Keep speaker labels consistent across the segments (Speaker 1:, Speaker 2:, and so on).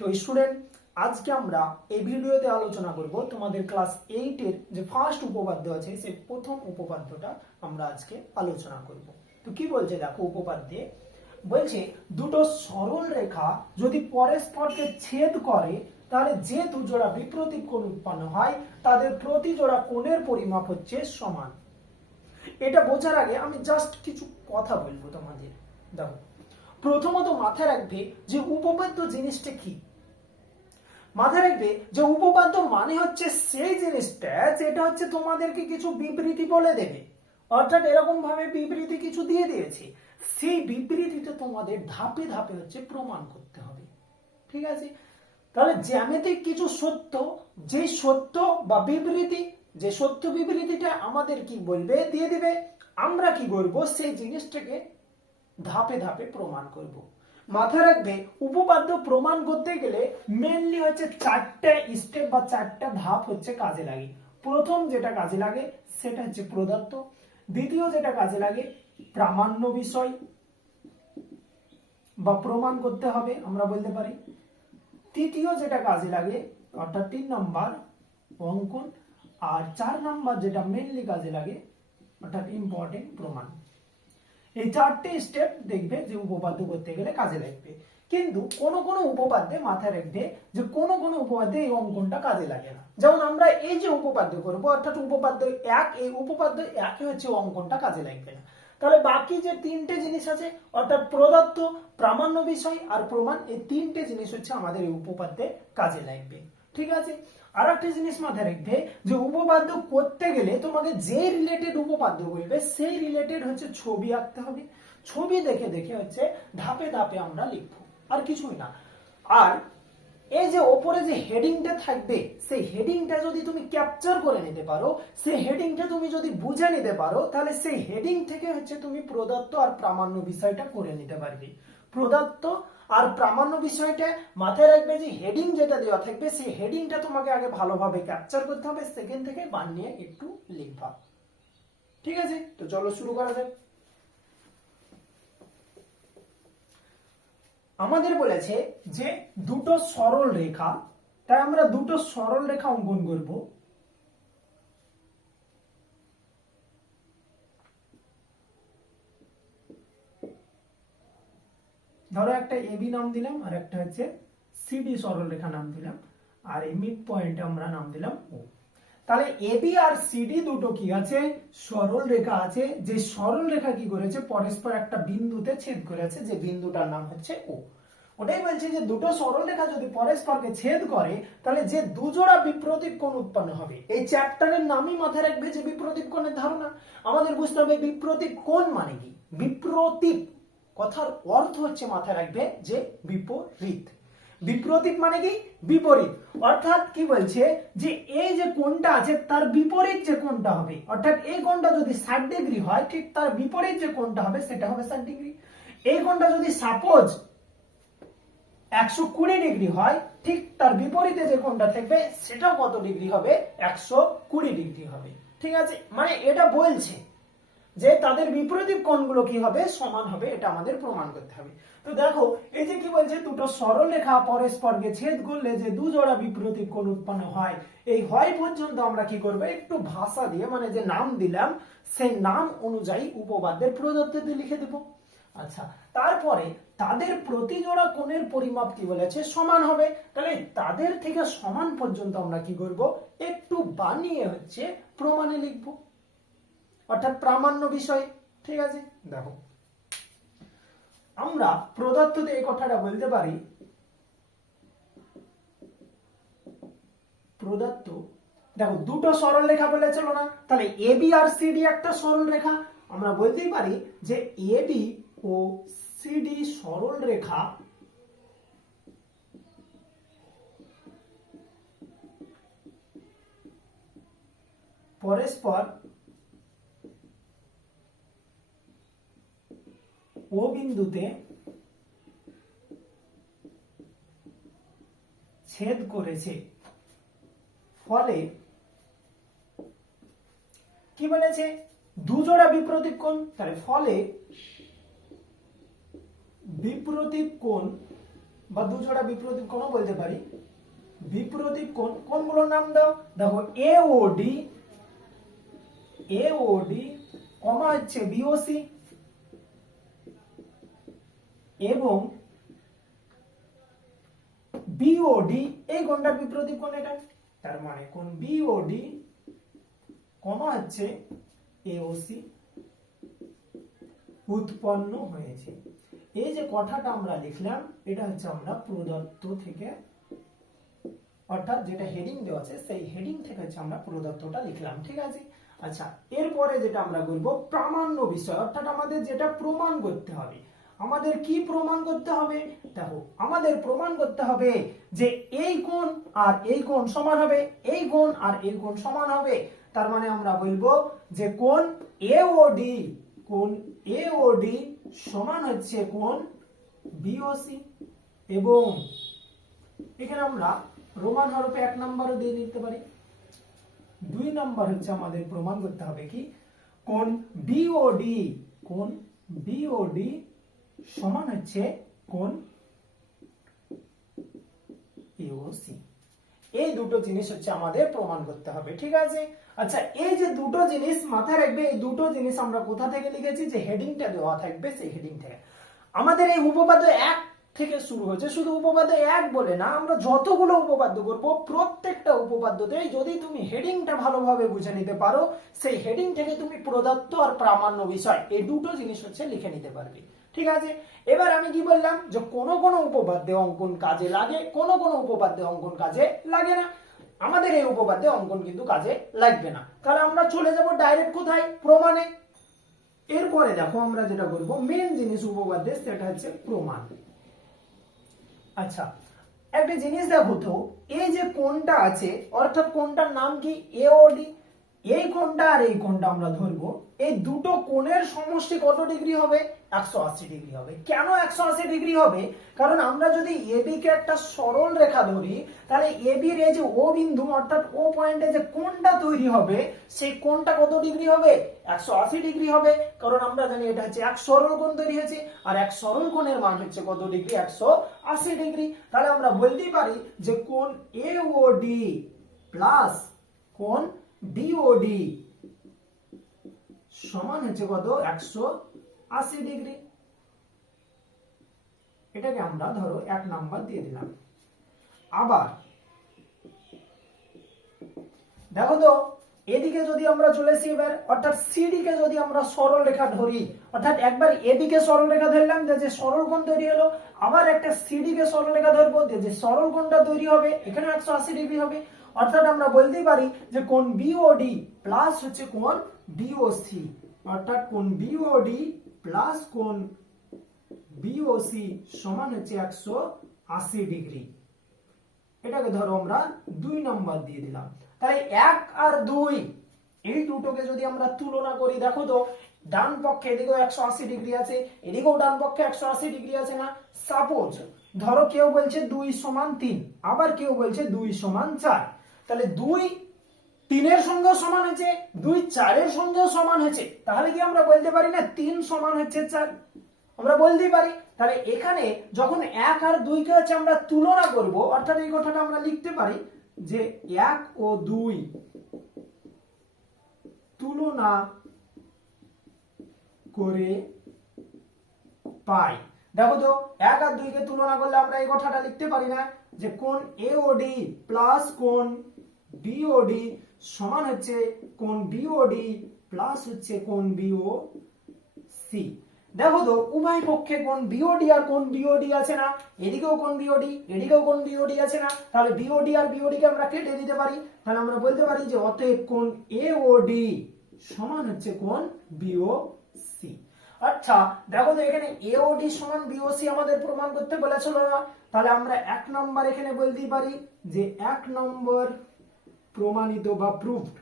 Speaker 1: তো স্টুডেন্ট আজকে আমরা এই ভিডিওতে আলোচনা করব তোমাদের ক্লাস এইটের যে ফার্স্ট উপপাদ্য আছে সেই প্রথম উপপাদ্যটা আমরা আজকে আলোচনা করব। তো কি বলছে দেখো উপপাদ্যে? বলছে, দুটো সরল রেখা যদি পরস্পরকে ছেদ করে, তাহলে যে দুজোড়া বিপ্রতীক কোণ উৎপন্ন হয়, তাদের প্রতি জোড়া কোণের পরিমাপ হচ্ছে সমান। এটা বোঝার আগে আমি জাস্ট কিছু কথা বলব তোমাদের। দেখো, প্রথমত মাথায় রাখবে যে উপপাদ্য জিনিসটা কি? মাথায় রাখবে যে উপপাদ্য মানে হচ্ছে সেই জিনিসটা যেটা হচ্ছে তোমাদেরকে কিছু বিবৃতি বলে দেবে। অর্থাৎ এরকম ভাবে বিবৃতি কিছু দিয়ে দিয়েছে। সেই বিবৃতিটা তোমাদের ধাপে ধাপে হচ্ছে প্রমাণ করতে হবে। ঠিক আছে? তাহলে জ্যামিতিক কিছু সত্য, যে সত্য বা বিবৃতি, যে সত্য বিবৃতিটা আমাদের কি বলবে? দিয়ে দিবে। আমরা কি করব? সেই জিনিসটাকে ধাপে ধাপে প্রমাণ করব। মাথায় রাখবে, উপপাদ্য প্রমাণ করতে গেলে মেনলি হচ্ছে চারটে স্টেপ বা চারটা ধাপ হচ্ছে কাজে লাগে। প্রথম যেটা কাজে লাগে, সেটা হচ্ছে প্রদত্ত। দ্বিতীয় যেটা কাজে লাগে, প্রামাণ্য বিষয় বা প্রমাণ করতে হবে, আমরা বলতে পারি। তৃতীয় যেটা কাজে লাগে, অর্থাৎ তিন নাম্বার অঙ্কন, আর চার নাম্বার যেটা মেনলি কাজে লাগে, অর্থাৎ ইম্পর্টেন্ট প্রমাণ। এই চারটে স্টেপ দেখবে যে উপপাদ্য করতে গেলে কাজে লাগবে। কিন্তু কোন কোন উপপাদ্যে মাথায় রাখবে যে কোন কোন উপপাদ্যে এই অঙ্কনটা কাজে লাগে না। যেমন আমরা এই যে উপপাদ্য করব, অর্থাৎ উপপাদ্য এক, এই উপপাদ্য একে হচ্ছে অঙ্কনটা কাজে লাগবে না। তাহলে বাকি যে তিনটে জিনিস আছে, অর্থাৎ প্রদত্ত, প্রামাণ্য বিষয় আর প্রমাণ, এই তিনটে জিনিস হচ্ছে আমাদের এই উপপাদ্যে কাজে লাগবে। ঠিক আছে? আর একটা জিনিস মাথায় রাখবে যে উপপাদ্য করতে গেলে তোমাকে যে রিলেটেড উপপাদ্য বলবে, সেই রিলেটেড হচ্ছে ছবি আঁকতে হবে। ছবি দেখে দেখে হচ্ছে ধাপে ধাপে আমরা লিখব, আর কিছুই না। আর এই যে ওপরে যে হেডিংটা থাকবে, সেই হেডিংটা যদি তুমি ক্যাপচার করে নিতে পারো, সেই হেডিংটা তুমি যদি বুঝে নিতে পারো, তাহলে সেই হেডিং থেকে হচ্ছে তুমি প্রদত্ত আর প্রামাণ্য বিষয়টা করে নিতে পারবে। প্রদত্ত আর প্রামাণ্য বিষয়টা মাথায় রাখবে যে হেডিং যেটা দেওয়া থাকবে, সেই হেডিংটা তোমাকে আগে ভালোভাবে ক্যাপচার করতে হবে সেকেন্ড থেকে বানিয়ে একটু লিখবা ঠিক আছে? তো চলো শুরু করা যাক। আমাদের বলেছে যে দুটো সরল রেখা তাই আমরা দুটো সরল রেখা অঙ্কন করব। ধরো একটা এবি নাম দিলাম আর একটা হচ্ছে সিডি সরলরেখা নাম দিলাম আর এই মিড পয়েন্ট আমরা নাম দিলাম ও তাহলে এবি আর সিডি দুটো কি আছে? সরল রেখা আছে। যে সরল রেখা কি করেছে? পরস্পর একটা বিন্দুতে ছেদ করেছে। যে বিন্দুটার নাম হচ্ছে ও ওটাই বলছে যে দুটো সরল রেখা যদি পরস্পরকে ছেদ করে, তাহলে যে দুজোড়া বিপ্রতীপ কোণ উৎপন্ন হবে? এই চ্যাপ্টারের নামই মাথায় রাখবে যে বিপ্রতীপ কোণের ধারণা। আমাদের বুঝতে হবে বিপ্রতীপ কোণ মানে কি? বিপ্রতীপ কথার অর্থ হচ্ছে মাথায় রাখবে যে বিপরীত। বিপরীত মানে কি? বিপরীত। অর্থাৎ কি বলছে? যে এই যে কোণটা আছে, তার বিপরীত যে কোণটা হবে, অর্থাৎ এই কোণটা যদি ষাট ডিগ্রি হয়, ঠিক তার বিপরীত যে কোণটা হবে, সেটা হবে ষাট ডিগ্রি। এই কোণটা যদি সাপোজ একশো কুড়ি ডিগ্রি হয়, ঠিক তার বিপরীতে যে কোণটা থাকবে সেটা কত ডিগ্রি হবে? একশো কুড়ি ডিগ্রি হবে। ঠিক আছে? মানে এটা বলছে। যে তাদের বিপরীত কোণগুলো কি হবে? সমান হবে, এটা আমাদের প্রমাণ করতে হবে। তো দেখো, এই যে কি বলছে, দুটো সরল রেখা পরস্পরকে ছেদ করলে যে দু জোড়া বিপরীত কোণ উৎপন্ন হয়, এই হয় পর্যন্ত আমরা কি করব? একটু ভাষা দিয়ে মানে যে নাম দিলাম, সেই নাম অনুযায়ী উপবাদ্যের প্রদত্ততে লিখে দেব। আচ্ছা তারপরে তাদের প্রতি জোড়া কোণের পরিমাপ কি বলেছে? সমান হবে। তাহলে তাদের থেকে সমান পর্যন্ত আমরা কি করব? একটু বানিয়ে হচ্ছে প্রমাণে লিখব। অর্থাৎ প্রামাণ্য বিষয়, ঠিক আছে? দেখো। আমরা প্রদত্ততে এই কথাটা বলতে পারি, প্রদত্ত, দেখো, দুটো সরল রেখা বলেছিল না। তাহলে এ বি আর সিডি একটা সরল রেখা। আমরা বলতেই পারি যে এ বি ও সিডি সরল রেখা পরস্পর ও বিন্দুতে ছেদ করেছে। ফলে কি বলেছে? দুজোড়া বিপ্রতীপ কোণ। তাহলে ফলে বিপ্রতীপ কোণ বা দুজোড়া বিপরীত কোণও বলতে পারি। বিপরীত কোণ। কোনগুলোর নাম দাও। দেখো এ ও ডি এ ও কমা হচ্ছে বিওসি এবং বিওডি এই কোণটার বিপরীত কোণ এটা? তার মানে কোণ বিওডি কমা হচ্ছে এওসি উৎপন্ন হয়েছে। এই যে কথাটা আমরা লিখলাম, এটা হচ্ছে আমরা প্রদত্ত থেকে, অর্থাৎ যেটা হেডিং দেওয়া আছে, সেই হেডিং থেকে হচ্ছে আমরা প্রদত্তটা লিখলাম, ঠিক আছে? আচ্ছা এরপরে যেটা আমরা বলব, প্রামাণ্য বিষয়, অর্থাৎ আমাদের যেটা প্রমাণ করতে হবে আমাদের কি প্রমাণ করতে হবে? দেখো, আমাদের প্রমাণ করতে হবে যে এই কোণ আর এই কোণ সমান হবে, এই কোণ আর এই কোণ সমান হবে। তার মানে আমরা বলব যে কোণ এ ও ডি কোণ এ ও ডি সমান হচ্ছে কোণ বিওসি এবং এখানে আমরা রোমান হরফে এক নাম্বারও দিয়ে দিতে পারি। দুই নাম্বার হচ্ছে আমাদের প্রমাণ করতে হবে কি? কোন বিওডি কোন বিওডি সমান হচ্ছে কোন? ইওসি এই দুটো জিনিস হচ্ছে আমাদের প্রমাণ করতে হবে, ঠিক আছে? আচ্ছা এই যে দুটো জিনিস মাথায় রাখবে, এই দুটো জিনিস আমরা কোথা থেকে লিখেছি? যে হেডিংটা দেওয়া থাকবে সেই হেডিং থেকে। আমাদের এই উপপাদ্য এক থেকে শুরু শুধু উপপাদ্য এক বলে না, আমরা যতগুলো উপপাদ্য করব, প্রত্যেকটা উপপাদ্যতে যদি তুমি হেডিংটা ভালোভাবে বুঝে নিতে পারো, সেই হেডিং থেকে তুমি প্রদত্ত আর প্রামাণ্য বিষয়, এই দুটো জিনিস হচ্ছে লিখে নিতে পারবে। ঠিক আছে? এবার আমি কি বললাম? যে কোন কোন উপপাদ্যে অঙ্কন কাজে লাগে, কোন কোন উপপাদ্যে অঙ্কন কাজে লাগে না। আমাদের এই উপপাদ্যে অঙ্কন কিন্তু কাজে লাগবে না। তাহলে আমরা চলে যাব ডাইরেক্ট কোথায়? প্রমাণে। এরপরে দেখো আমরা যেটা বলব মেন জিনিস উপপাদ্যে সেটা হচ্ছে প্রমাণ। আচ্ছা একটা জিনিস দেখো তো, এই যে কোনটা আছে, অর্থাৎ কোনটার নাম কি? এওডি এই কোনটা আর এই কোনটা আমরা ধরবো। এই দুটো কোণের সমষ্টি কত ডিগ্রি হবে? একশো আশি ডিগ্রি হবে। কেন একশো আশি ডিগ্রি হবে? কারণ আমরা যদি এবি কে একটা সরল রেখা ধরি, তাহলে এবির এই যে ও বিন্দু, অর্থাৎ ও পয়েন্টে যে কোণটা তৈরি হবে, সেই কোণটা কত ডিগ্রি হবে? একশো আশি ডিগ্রি হবে। কারণ আমরা জানি এটা হচ্ছে এক সরল কোণ তৈরি হয়েছে, আর এক সরল কোণের মান হচ্ছে কত ডিগ্রি? একশো আশি ডিগ্রি। তাহলে আমরা বলতেই পারি যে কোণ এ ও ডি প্লাস কোণ বিওডি সমান হচ্ছে কত? একশো আশি ডিগ্রি। এটাকে আমরা ধরো এক নাম্বার দিয়ে দিলাম। আবার দেখো তো, এদিকে যদি আমরা চলে এবার, অর্থাৎ সিডি কে যদি আমরা সরল রেখা ধরি, অর্থাৎ একবার এদিকে সরল রেখা ধরলাম, যে সরল কোণ তৈরি হলো, আবার একটা সিডি কে সরল রেখা ধরবো, যে সরল কোণটা তৈরি হবে এখানে একশো আশি ডিগ্রি হবে। অর্থাৎ আমরা বলতেই পারি যে কোন বিওডি প্লাস হচ্ছে কোন বিওসি অর্থাৎ কোন বিওডি প্লাস কোন বিওসি সমান হচ্ছে একশো আশি ডিগ্রি। এটাকে ধরো আমরা দুই নাম্বার দিয়ে দিলাম। তাই এক আর দুই, এই দুটোকে যদি আমরা তুলনা করি, দেখো তো, ডান পক্ষে এদিকেও একশো আশি ডিগ্রি আছে, এদিকেও ডান পক্ষে একশো আশি ডিগ্রি আছে না? সাপোজ ধরো কেউ বলছে দুই সমান তিন, আবার কেউ বলছে দুই সমান চার। তাহলে দুই তিনের সঙ্গেও সমান হয়েছে, দুই চারের সঙ্গেও সমান হয়েছে। তাহলে কি আমরা বলতে পারি না তিন সমান হচ্ছে চার? আমরা বলতেই পারি। তাহলে এখানে যখন এক আর দুইকে হচ্ছে আমরা তুলনা করব, অর্থাৎ এই কথাটা আমরা লিখতে পারি যে এক ও দুই তুলনা করে পাই। দেখো তো, এক আর দুইকে তুলনা করলে আমরা এই কথাটা লিখতে পারি না যে কোন এওডি প্লাস কোন বিওডি সমান হচ্ছে কোন বিওডি প্লাস হচ্ছে কোন বিও সি দেখো তো উভয় পক্ষে কোন বিওডি আর কোন বিওডি আছে না এদিকেও কোন বিওডি এদিকেও কোন বিওডি আছে না তাহলে বিওডি আর বিওডি কে আমরা কেটে দিতে পারি তাহলে আমরা বলতে পারি যে অতএব কোন এওডি সমান হচ্ছে কোন বিও সি আচ্ছা দেখো তো এখানে এওডি সমান বিওসি আমাদের প্রমাণ করতে বলেছিল না তাহলে আমরা এক নম্বর এখানে বলতেই পারি যে এক নম্বর প্রমাণিত বা প্রুফড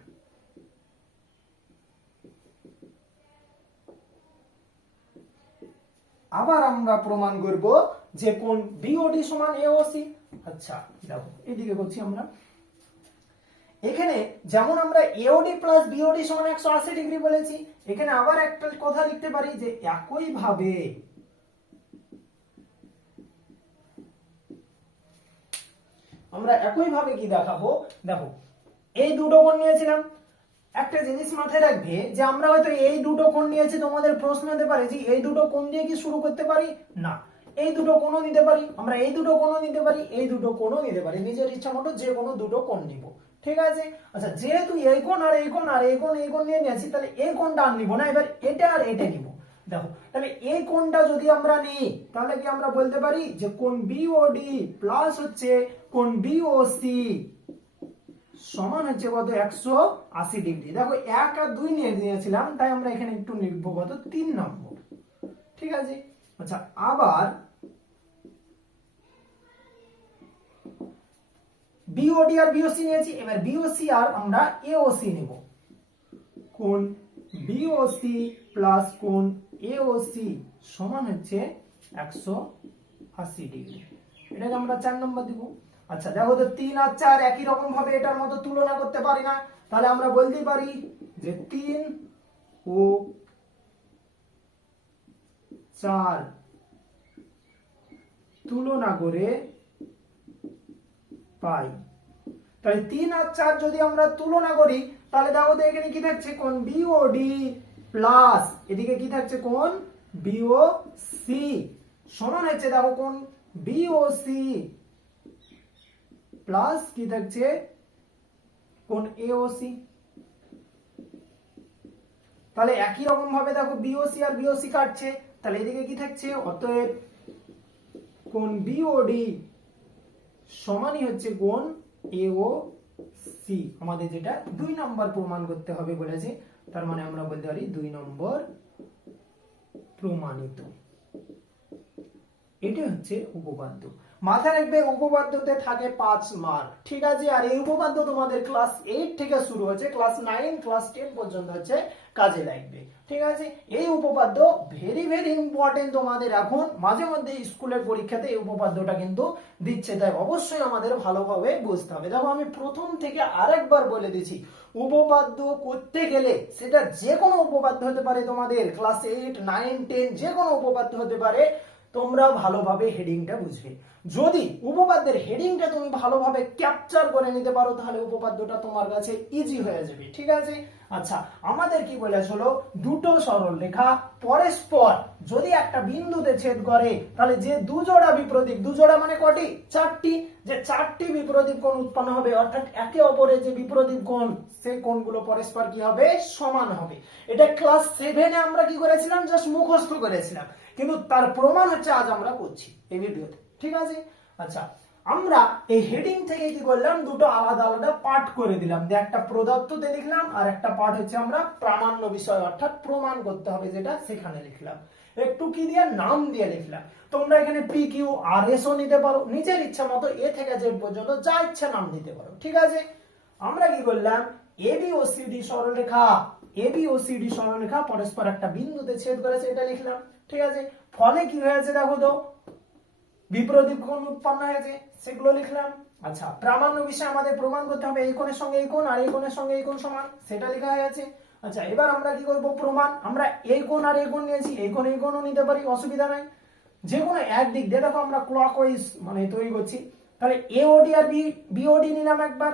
Speaker 1: আবার আমরা প্রমাণ করব যে কোন বিওডি সমান এওসি আচ্ছা দেখো, এদিকে করছি আমরা। এখানে যেমন আমরা এওডি প্লাস বিওডি সমান একশো আশি ডিগ্রি বলেছি, এখানে আবার একটা কথা লিখতে পারি যে একই ভাবে আমরা একই ভাবে কি দেখাবো? দেখো এই দুটো কোণ নিয়েছিলাম। একটা জিনিস মাথায় রাখবে যে আমরা হয়তো এই দুটো কোণ নিয়েছি, তোমাদের প্রশ্ন হতে পারে যে এই দুটো কোণ দিয়ে কি শুরু করতে পারি? না। এই দুটো কোণও নিতে পারি। আমরা এই দুটো কোণও নিতে পারি, এই দুটো কোণও নিতে পারি। নিজের ইচ্ছা মতো যে কোনো দুটো কোণ নিব। ঠিক আছে? আচ্ছা যেহেতু এই কোণ আর এই কোণ আর এই কোণ এই কোণ নিয়ে নিয়েছি, তাহলে এই কোণটা আর নিব না। এবার এটা আর এটা নিব। দেখো, তাহলে এই কোণটা যদি আমরা নিই, তাহলে কি আমরা বলতে পারি? যে কোন কোণ বিওডি প্লাস হচ্ছে কোন কোণ বিওসি সমান হচ্ছে কত? একশো আশি ডিগ্রি। দেখো, এক আর দুই নিয়ে দিয়েছিলাম, তাই আমরা এখানে একটু লিখব কত? তিন নম্বর। ঠিক আছে? আচ্ছা আবার বিওডি আর বিওসি নিয়েছি, এবার বিওসি আর আমরা এওসি নেব। কোন? বিওসি প্লাস কোন? এওসি সমান হচ্ছে একশো আশি ডিগ্রি। এটাকে আমরা চার নম্বর দিব। আচ্ছা দেখো তো তিন আর চার একই রকম ভাবে এটার মতো তুলনা করতে পারি না। তাহলে আমরা বলতে পারি যে তিন ও চার তুলনা করে পাই। তাহলে তিন আর চার যদি আমরা তুলনা করি, তাহলে দেখো তো এখানে কি থাকছে? কোন বিওডি প্লাস এদিকে কি থাকছে? কোন বিও সি সমান হচ্ছে দেখো কোন বিওসি প্লাস কি থাকছে? কোন এওসি তাহলে একই রকম ভাবে দেখো বিওসি আর বিওসি কাটছে। তাহলে এদিকে কি থাকছে? অতএব কোন বিওডি সমানই হচ্ছে কোন এও সি আমাদের যেটা দুই নম্বর প্রমাণ করতে হবে বলেছে। তার মানে আমরা বলতে পারি দুই নম্বর প্রমাণিত। এটা হচ্ছে উপপাদ্য। মাথায় রাখবে উপপাদ্যতে থাকে পাঁচ মার্ক। ঠিক আছে? আর এই উপপাদ্য তোমাদের ক্লাস এইট থেকে শুরু হচ্ছে ক্লাস নাইন ক্লাস টেন পর্যন্ত হচ্ছে কাজে লাগবে। ঠিক আছে? এই উপপাদ্য ভেরি ভেরি ইম্পর্টেন্ট তোমাদের এখন। মাঝে মধ্যে স্কুলের পরীক্ষাতে এই উপপাদ্যটা কিন্তু দিচ্ছে। তাই অবশ্যই আমাদের ভালোভাবে বুঝতে হবে। দেখো, আমি প্রথম থেকে আরেকবার বলে দিচ্ছি, উপপাদ্য করতে গেলে সেটা যে কোনো উপপাদ্য হতে পারে তোমাদের। ক্লাস এইট নাইন টেন যে কোনো উপপাদ্য হতে পারে। তোমরা ভালোভাবে হেডিংটা বুঝবে। যদি উপপাদ্যের হেডিংটা তুমি ভালোভাবে ক্যাপচার করে নিতে পারো, তাহলে উপপাদ্যটা তোমার কাছে ইজি হয়ে যাবে, ঠিক আছে? আচ্ছা আমাদের কি বলেছিল দুটো সরল রেখা পরস্পর যদি একটা বিন্দুতে ছেদ করে, তাহলে যে দুজোড়া বিপ্রতীক দুজোড়া মানে কটি? চারটি। যে চারটি বিপ্রতীপ কোণ উৎপন্ন হবে, অর্থাৎ একে অপরের যে বিপ্রতীপ কোণ, সেই কোণগুলো পরস্পর কি হবে? সমান হবে। এটা ক্লাস সেভেনে আমরা কি করেছিলাম? জাস্ট মুখস্থ করেছিলাম। কিন্তু তার প্রমাণ হচ্ছে আজ আমরা করছি এই ভিডিওতে ঠিক আছে? আচ্ছা আমরা এই হেডিং থেকে কি করলাম? দুটো আলাদা আলাদা পার্ট করে দিলাম। যে একটা প্রদত্ততে লিখলাম, আর একটা পার্ট হচ্ছে আমরা প্রামাণ্য বিষয়, অর্থাৎ প্রমাণ করতে হবে যেটা সেখানে লিখলাম। একটু কি দিয়ে? নাম দিয়ে লিখলাম। তোমরা এখানে পি কিউ আর এস ও নিতে পারো। নিজের ইচ্ছা মতো এ থেকে জেড পর্যন্ত যা ইচ্ছা নাম দিতে পারো। ঠিক আছে? আমরা কি করলাম? এবি ও সিডি সরলরেখা। এবি ও সিডি সরলরেখা পরস্পর একটা বিন্দুতে ছেদ করেছে, এটা লিখলাম। ঠিক আছে? ফলে কি হয়েছে দেখো তো? বিপরীত কোণ উৎপন্ন হয়েছে সেগুলো লিখলাম। আচ্ছা প্রামাণ্য বিষয় আমাদের প্রমাণ করতে হবে, এই কোণের সঙ্গে এই কোণ আর এই কোণের সঙ্গে এই কোণ সমান, সেটা লেখা হয়ে আছে আচ্ছা এবার আমরা কি করব? প্রমাণ, আমরা এই কোণ আর এই কোণ নিয়েছি, এই কোণ এই কোণও নিতে পারি, অসুবিধা নাই। যে কোনো এক দিক দিয়ে দেখো আমরা ক্লকওয়াইজ মানে তৈরি করছি। তাহলে এ এওডি আর বি বিওডি নিলাম একবার,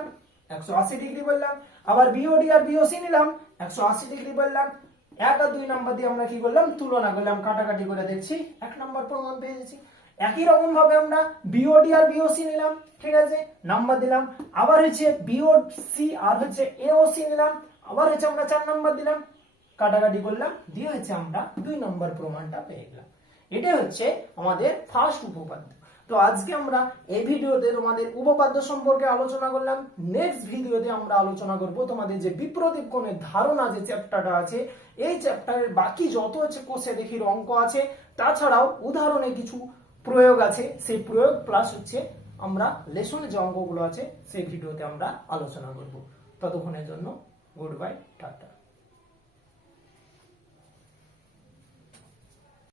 Speaker 1: একশো আশি ডিগ্রি বললাম। আবার বিওডি আর বিওসি নিলাম, একশো আশি ডিগ্রি বললাম। এক আর দুই নাম্বার দিয়ে আমরা কি করলাম? তুলনা করলাম, কাটাকাটি করে দেখছি। এক নাম্বার প্রমাণ পেয়ে গেছি। একই রকম ভাবে আমরা বিওডি আর বিওসি নিলাম, ঠিক আছে? নাম্বার দিলাম, আবার হচ্ছে বিওসি আর হচ্ছে এওসি নিলাম, আবার হচ্ছে আমরা চার নাম্বার দিলাম। কাটাকাটি করলাম, দিয়ে হচ্ছে আমরা দুই নম্বর প্রমাণটা পেয়ে গেলাম। এটা হচ্ছে আমাদের ফার্স্ট উপপাদ্য। তো আজকে আমরা এই ভিডিওতে তোমাদের উপপাদ্য সম্পর্কে আলোচনা করলাম। নেক্সট ভিডিওতে আমরা আলোচনা করব তোমাদের যে বিপ্রতীপ কোণের ধারণা যে চ্যাপ্টারটা আছে, এই চ্যাপ্টারের বাকি যত হচ্ছে কোষে দেখির অঙ্ক আছে, তাছাড়াও উদাহরণে কিছু প্রয়োগ আছে, সেই প্রয়োগ প্লাস হচ্ছে আমরা লেসনে যে অঙ্কগুলো আছে, সেই ভিডিওতে আমরা আলোচনা করব। ততক্ষণের জন্য গুড বাই টাটা।